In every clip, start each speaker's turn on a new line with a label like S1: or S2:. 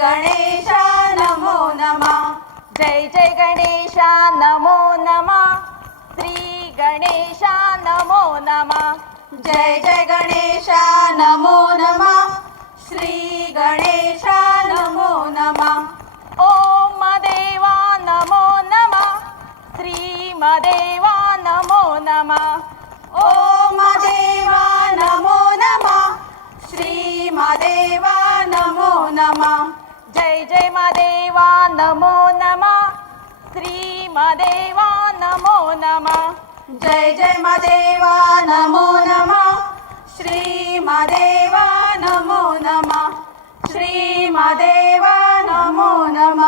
S1: गणेशा नमो नमः।
S2: जय जय गणेशा नमो नमः। श्री गणेशा नमो नमः।
S1: जय जय गणेशा नमो नमः। श्री गणेशा नमो नमः।
S2: ओम देवा नमो नमः। श्री मदेवा नमो नमः।
S1: ओम देवा नमो नमः। श्री मदेवा नमो नमः।
S2: जय जय महादेवा नमो नम. श्री महादेवा नमो नम.
S1: जय जय महादेवा नमो नम. श्री देवा नमो नम. श्री देवा नमो नम.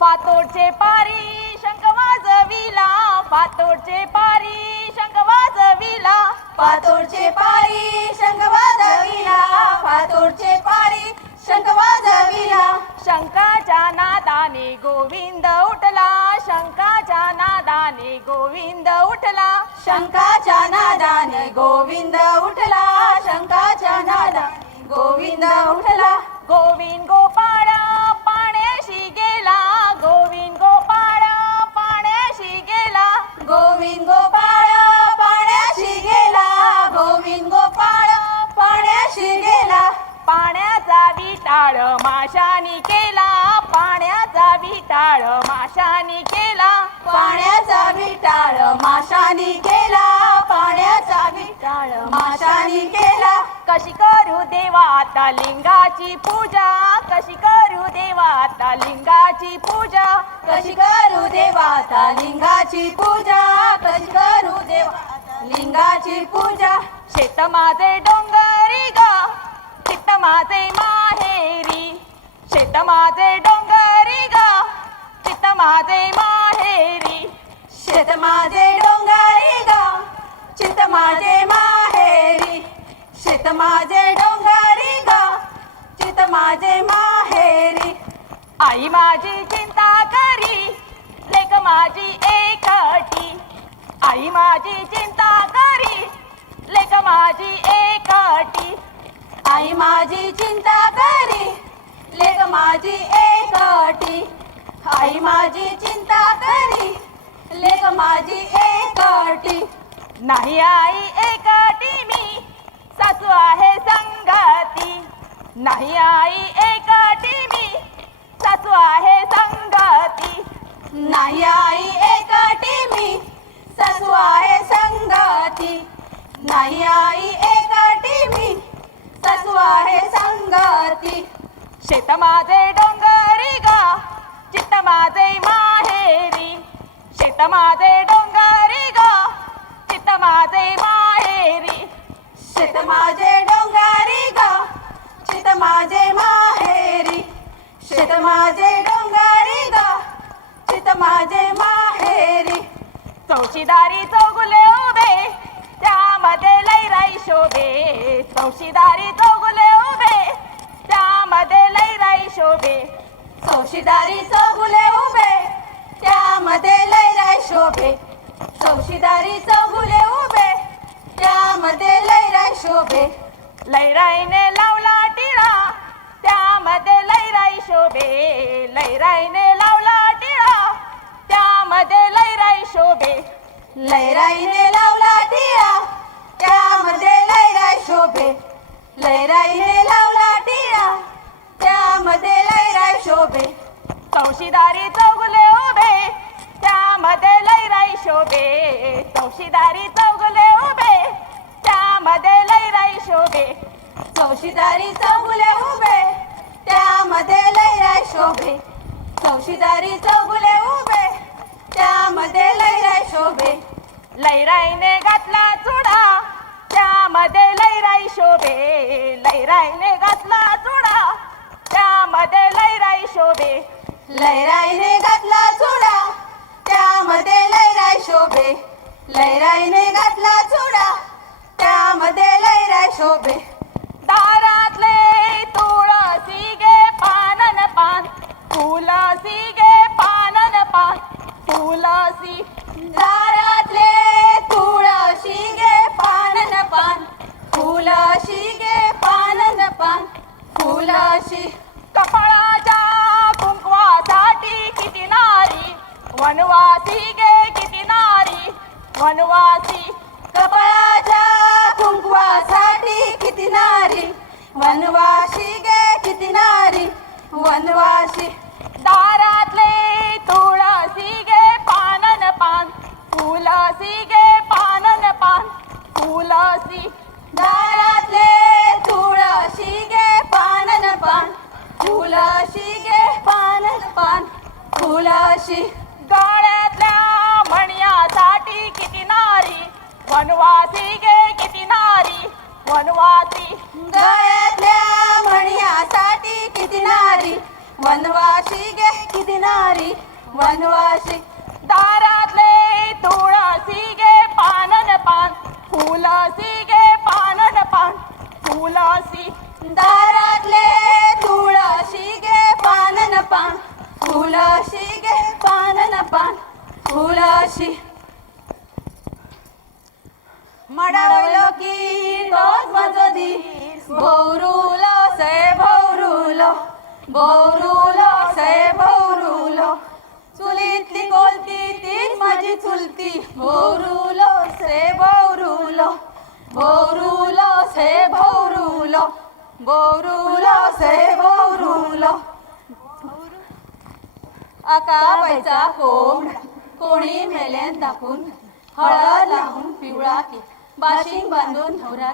S2: पातोडचे पारी शंख वाजविला पातोडचे पारी शंख वाजविला
S1: पातोडचे पारी शंख वाजविला पातोडचे पारी शंख वाजविला
S2: शंकाच्या नादाने गोविंद उठला. शंकाच्या नादाने गोविंद उठला.
S1: शंकाच्या नादाने गोविंद उठला. शंकाच्या नादाने गोविंद उठला.
S2: गोविंद गोपाळ माशानी केला पाण्याचा विटाळ. माशानी केला
S1: पाण्याचा विटाळ. माशानी केला पाण्याचा विटाळ. माशानी केला
S2: कशी करू देवा आता लिंगाची पूजा? कशी करू देवा आता लिंगाची पूजा?
S1: कशी करू देवाता लिंगाची पूजा? कशी करू देवाता लिंगाची पूजा?
S2: शेत माझे डोंगरी ग चित्त माझे माहेरी शेत माझे डोंगरी ग. चित्त माझे माहेरी.
S1: शेत माझे डोंगरी गाव चित माझे माहेरी. शेत माझे डोंगरी गाव चित माझे माहेरी.
S2: आई माझी चिंता करी. लेक माझी एकटी. आई माझी चिंता करी. लेक माझी एकटी.
S1: आई माझी चिंता करी. लेख माझी एकाटी आई माझी चिंता करी. लेख माझी एकटी
S2: नाही आई एकटी मी. सासू आहे संगाती. नाही आई एकटी मी. सासू आहे संगाती.
S1: नाही आई एकटी मी. सासू आहे संगाती. नाही आई एकटी मी.
S2: शेत माझे डोंगरी गा चित्त माझे माहेरी. शेत माझे डोंगरी गा चित्त माझे माहेरी.
S1: शेत माझे डोंगरी गाव माझे माहेरी. शेत माझे डोंगरी गाव माझे माहेरी.
S2: चौशीदारी चौगुले उभे त्यामध्ये लैराई शोभे. चौशीदारी चौगुले उभे त्यामध्ये लैराई शोभे.
S1: चौशीदारी चौगुले उभे. त्यामध्ये लैराय शोभे. चौशीदारी चौगुले उभे. त्यामध्ये लैराय शोभे.
S2: लैराईने लावला टिळा. त्यामध्ये लैराई शोभे. लैराईने लावला टिळा. त्यामध्ये लैराई शोभे.
S1: लैराईने लावला टिळा. त्यामध्ये लैराय शोभे. लैराईने लावला त्यामध्ये लैराय शोभे.
S2: चौशीदारी चौगुले
S1: ओ
S2: लैराईने घातला चुडा. त्यामध्ये
S1: लैराय शोभे. लैराईने घातला चुडा. त्यामध्ये लैराय शोभे.
S2: दारातले तुळसी गे पानन पान. तुलासी गे पानन पान. तुलासी
S1: दारातले तुळशी गे पानन पान. फुलाशी गे पानन पान. फुलाशी
S2: वनवासी गे किती नारी. वनवासी
S1: कपाळाच्या कुंकवासाठी
S2: गळ्यातल्या म्हणण्यासाठी किती नारी?
S1: वनवाशी गे किती नारी? वनवाशी
S2: दारातले तुळासी गे पानन पान. फुलासी गे पानन पान. फुलासी.
S1: दारातले तुळाशी गे पानन पान. फुलाशी गे पानन पान. फुलाशी मडवलो की तोच माझो दीस भौरुलो से भौरुलो भौरुलो से भौरुलो चुलीतली कोलती तीच माझी चुलती. भौरुलो से भौरुलो भौरुलो से भौरुलो भौरुलो से भौरुलो आका पैसा कोंबडा कोणी मेल्यान दाखवून हळद लावून पिवळा केला. बाशिंग बांधून नवरा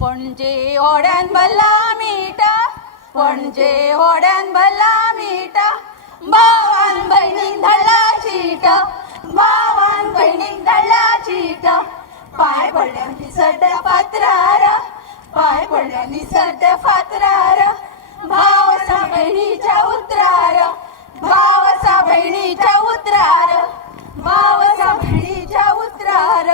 S1: पणजे ओड्यान भल्ला मिठा पणजे ओड्यान भल्ला मिठा भावान भयणीक धाडला चिटा भावान भयणीक धाडला चिटा पाय पडल्या निसर्ग फातरार पाय पडल्या निसर्ग फातरार भाव असा बहिणीच्या उतरार. मावसा बहिणीच्या उतरार मावसा बहिणीच्या उतरार.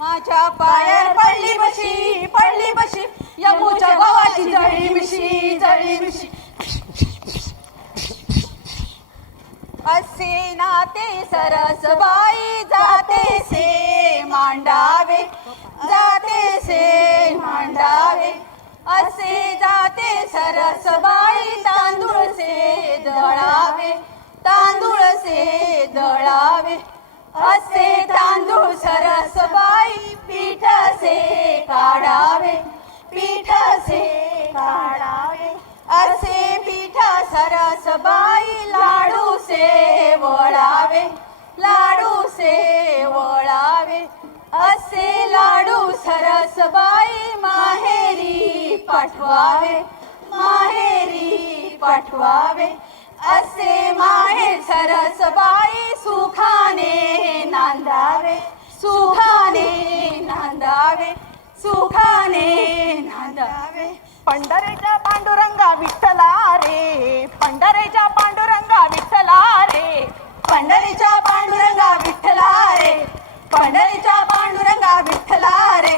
S1: माझ्या पायार पडली बशी पडली बशी यमुच्या गव्हाची जळी मिशी जळी मिशी असे नाते सरस बाई जाते से मांडावे जाते से मांडावे. असे जाते सरस बाई तांदूळ से दळावे तांदूळ से दळावे असे तांदूळ सरस बाई पीठ से काढावे पीठ से काढावे. असे पीठ सरस बाई लाडू से वळावे लाडू से वळावे. असे लाडू सरस बाई माहेरी पाठवावे माहेरी पाठवावे. असे माहेर सरस बाई सुखाने नांदावे सुखाने नांदावे सुखाने नांदावे.
S2: पंढरीच्या पांडुरंगा विठ्ठला रे पंढरीच्या पांडुरंगा विठ्ठला रे.
S1: पंढरीच्या पांडुरंगा विठ्ठला रे. पंढरीच्या पांडुरंगा विठ्ठला रे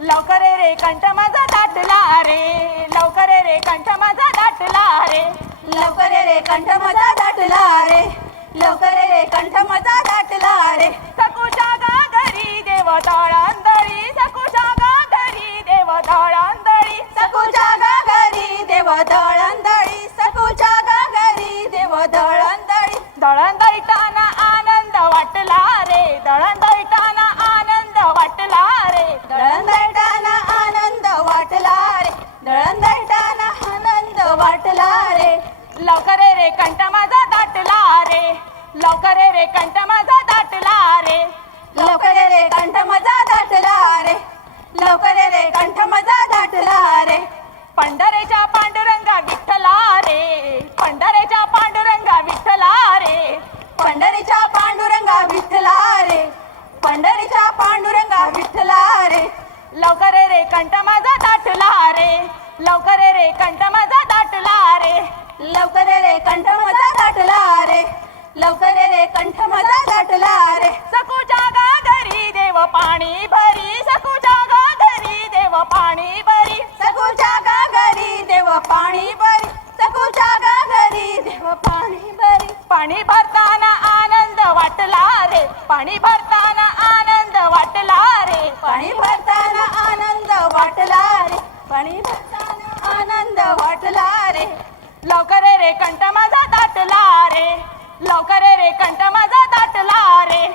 S2: लवकर रे कंठ माझा दाटला रे लवकर रे कंठ माझा दाटला रे
S1: लवकर ये रे कंठ माझा दाटला रे लवकर ये रे कंठ माझा दाटला रे
S2: सकूच्या गा घरी देव तळांदळी गा घरी देव तळांदळी
S1: गा घरी देव दळंदळी गा घरी देव दळंदळी
S2: दळंदळीताना आनंद वाटला रे दळंदळीताना रे कंठ माझा दाटला रे. लवकर रे कंठ माझा दाटला रे.
S1: लवकर रे कंठ माझा दाटला रे. लवकर रे कंठ माझा दाटला रे.
S2: पंढरेच्या पांडुरंगा विठ्ठला रे. पंढरेच्या पांडुरंगा विठ्ठला रे.
S1: पंढरीच्या पांडुरंगा विठ्ठला रे. पंढरीच्या पांडुरंगा विठ्ठला रे.
S2: लवकर रे कंठ माझा दाटला रे. लवकर रे कंठ माझा दाटला रे.
S1: लवकर रे कंठ माझा दाटला रे. लवकर रे कंठ माझा दाटला रे.
S2: सकुच्या गागरी देव पाणी भरी. सकुच्या गागरी देव पाणी भरी.
S1: सकुच्या गागरी देव पाणी भरी. सकुच्या गागरी देव पाणी भरी.
S2: पाणी भरताना आनंद वाटला रे. पाणी भरताना आनंद वाटला रे.
S1: पाणी भरताना आनंद वाटला रे. पाणी भरताना आनंद वाटला रे.
S2: लवकर रे कंठ माझा दाटला रे. लवकर रे कंठ माझा दाटला रे.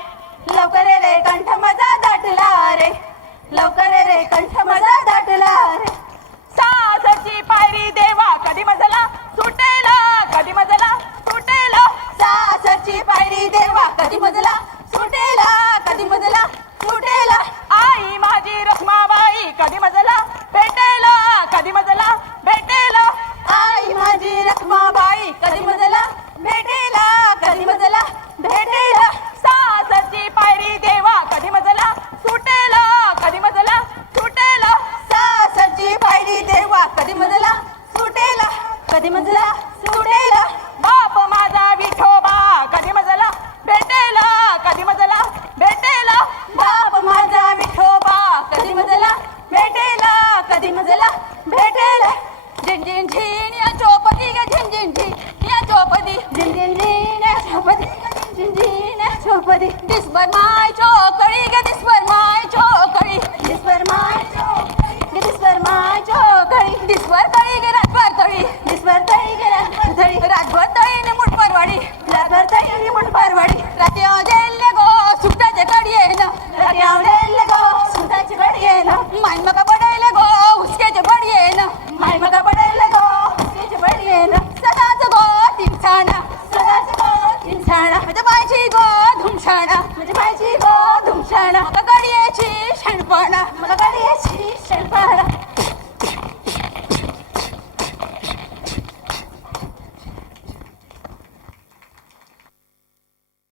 S1: लवकर रे कंठ माझा दाटला रे. लवकर रे कंठ माझा दाटला रे.
S2: सासची पायरी देवा कधी मजला सुटेला कधी मजला सुटेला.
S1: सासची पायरी देवा कधी मजला सुटेला?
S2: बाप माझा विठोबा. कधी मजला भेटेला? कधी मजला भेटेला?
S1: बाप माझा विठोबा. कधी मजला भेटेला? कधी मजला भेटेला? झिन झिन झिन या चौपदी ग झिन झिन झिन या चौपदी झिन झिन झिन या चौपदी झिन झिन या चौपदी दिसभर माय चोकळी ग दिसभर माय चोकळी दिसभर माय